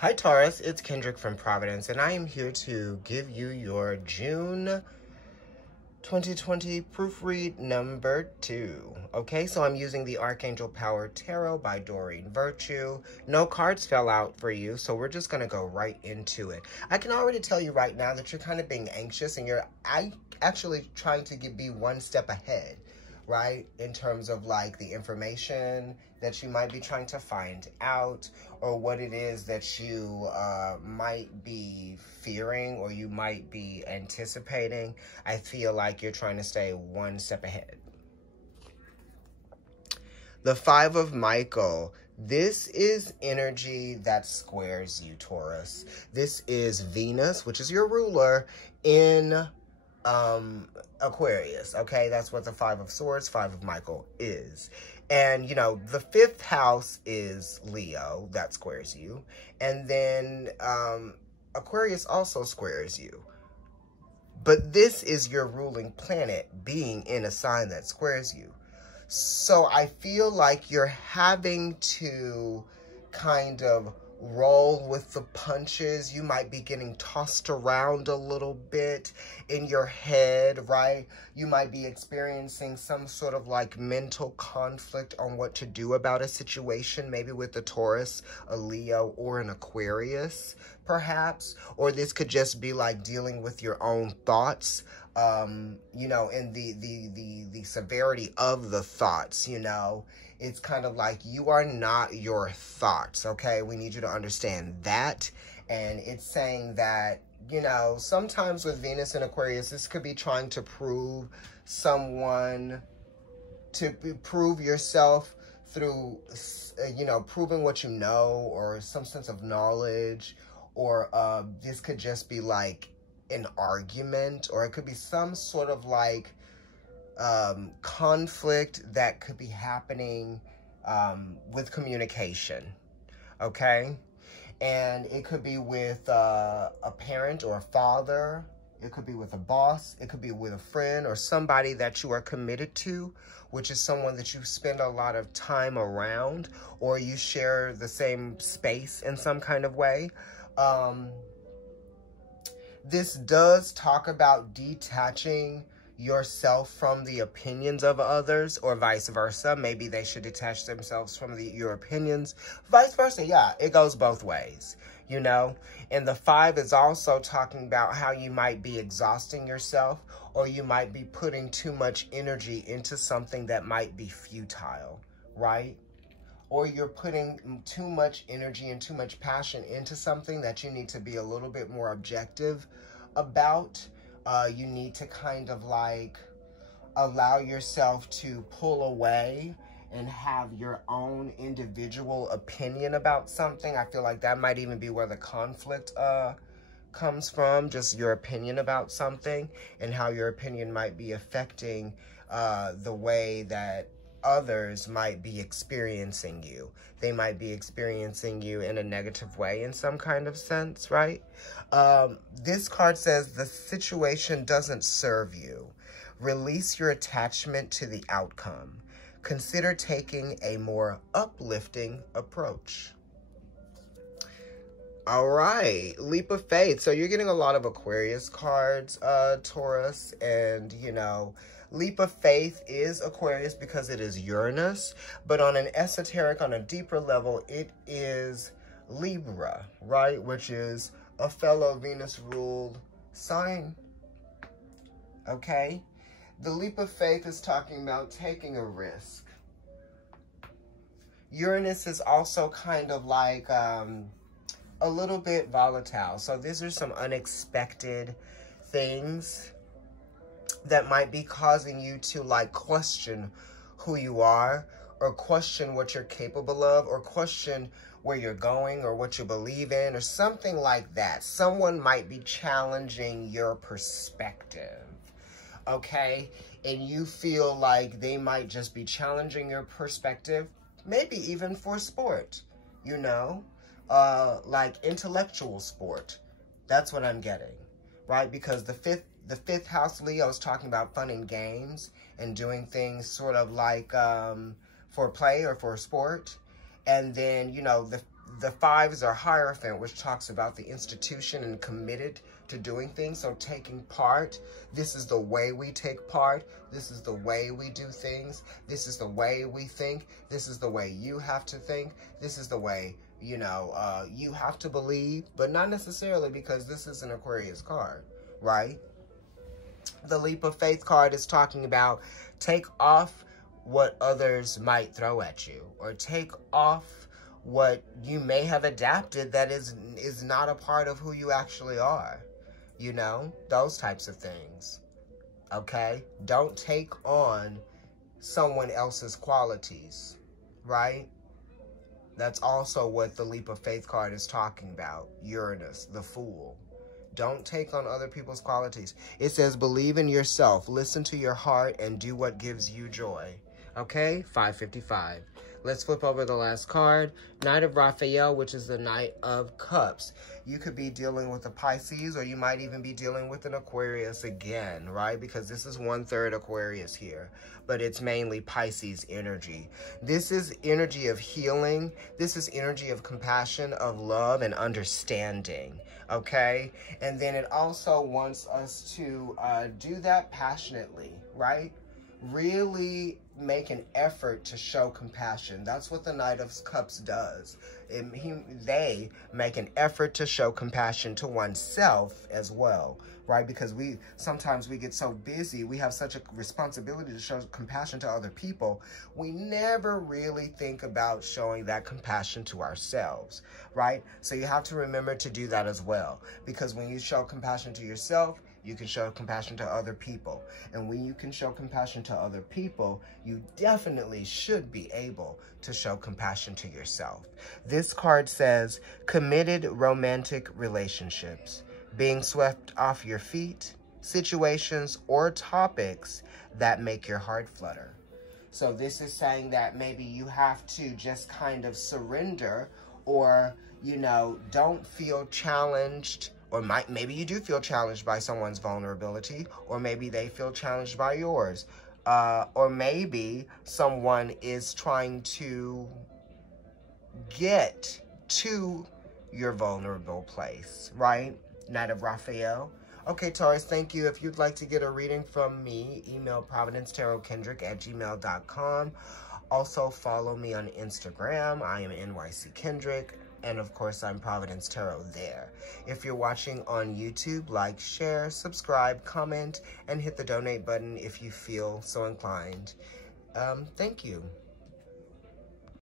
Hi Taurus, it's Kendrick from Providence, and I am here to give you your June 2020 proofread number 2. Okay, so I'm using the Archangel Power Tarot by Doreen Virtue. No cards fell out for you, so we're just going to go right into it. I can already tell you right now that you're kind of being anxious, and you're actually trying to be one step ahead, right? In terms of like the information that you might be trying to find out, or what it is that you might be fearing or you might be anticipating. I feel like you're trying to stay one step ahead. The Five of Michael. This is energy that squares you, Taurus. This is Venus, which is your ruler, in Aquarius, okay? That's what the Five of Swords, Five of Michael is. And, you know, the 5th house is Leo, that squares you. And then Aquarius also squares you. But this is your ruling planet being in a sign that squares you. So I feel like you're having to kind of roll with the punches. You might be getting tossed around a little bit in your head, right? You might be experiencing some sort of like mental conflict on what to do about a situation, maybe with a Taurus, a Leo, or an Aquarius, perhaps. Or this could just be like dealing with your own thoughts, you know, and the severity of the thoughts, you know. It's kind of like you are not your thoughts, okay? We need you to understand that. And it's saying that, you know, sometimes with Venus and Aquarius, this could be trying to prove someone, to prove yourself through, you know, proving what you know, or some sense of knowledge, or this could just be like an argument, or it could be some sort of like conflict that could be happening with communication, okay? And it could be with a parent or a father. It could be with a boss. It could be with a friend or somebody that you are committed to, which is someone that you spend a lot of time around, or you share the same space in some kind of way. This does talk about detaching yourself from the opinions of others, or vice versa. Maybe they should detach themselves from your opinions. Vice versa, yeah, it goes both ways, you know. And the 5 is also talking about how you might be exhausting yourself, or you might be putting too much energy into something that might be futile, right? Or you're putting too much energy and too much passion into something that you need to be a little bit more objective about. You need to kind of like allow yourself to pull away and have your own individual opinion about something. I feel like that might even be where the conflict comes from, just your opinion about something, and how your opinion might be affecting the way that others might be experiencing you. They might be experiencing you in a negative way in some kind of sense, right? This card says the situation doesn't serve you. Release your attachment to the outcome. Consider taking a more uplifting approach. All right, leap of faith. So you're getting a lot of Aquarius cards, Taurus, and, you know, leap of faith is Aquarius because it is Uranus, but on an esoteric, on a deeper level, it is Libra, right? Which is a fellow Venus-ruled sign, okay? The leap of faith is talking about taking a risk. Uranus is also kind of like a little bit volatile. So these are some unexpected things that might be causing you to like question who you are, or question what you're capable of, or question where you're going, or what you believe in, or something like that. Someone might be challenging your perspective, okay? And you feel like they might just be challenging your perspective, maybe even for sport, you know? Like intellectual sport. That's what I'm getting, right? Because the fifth house Leo is talking about fun and games and doing things sort of like for play or for sport. And then, you know, The 5s are Hierophant, which talks about the institution and committed to doing things. So taking part, this is the way we take part. This is the way we do things. This is the way we think. This is the way you have to think. This is the way, you know, you have to believe, but not necessarily, because this is an Aquarius card, right? The Leap of Faith card is talking about take off what others might throw at you, or take off what you may have adapted that is not a part of who you actually are. You know, those types of things. Okay? Don't take on someone else's qualities, right? That's also what the Leap of Faith card is talking about. Uranus, the Fool. Don't take on other people's qualities. It says, believe in yourself, listen to your heart, and do what gives you joy. Okay? 555. Let's flip over the last card. Knight of Raphael, which is the Knight of Cups. You could be dealing with a Pisces, or you might even be dealing with an Aquarius again, right? Because this is 1/3 Aquarius here, but it's mainly Pisces energy. This is energy of healing. This is energy of compassion, of love, and understanding, okay? And then it also wants us to do that passionately, right? Really make an effort to show compassion. That's what the Knight of Cups does. They make an effort to show compassion to oneself as well, right? Because sometimes we get so busy, we have such a responsibility to show compassion to other people, we never really think about showing that compassion to ourselves, right? So you have to remember to do that as well, because when you show compassion to yourself, you can show compassion to other people. And when you can show compassion to other people, you definitely should be able to show compassion to yourself. This card says, committed romantic relationships, being swept off your feet, situations or topics that make your heart flutter. So this is saying that maybe you have to just kind of surrender, or, you know, don't feel challenged. Or maybe you do feel challenged by someone's vulnerability, or maybe they feel challenged by yours. Or maybe someone is trying to get to your vulnerable place, right? Knight of Raphael. Okay, Taurus, thank you. If you'd like to get a reading from me, email providencetarotkendrick@gmail.com. Also, follow me on Instagram. I am NYC Kendrick. And of course, I'm Providence Tarot there. If you're watching on YouTube, like, share, subscribe, comment, and hit the donate button if you feel so inclined. Thank you.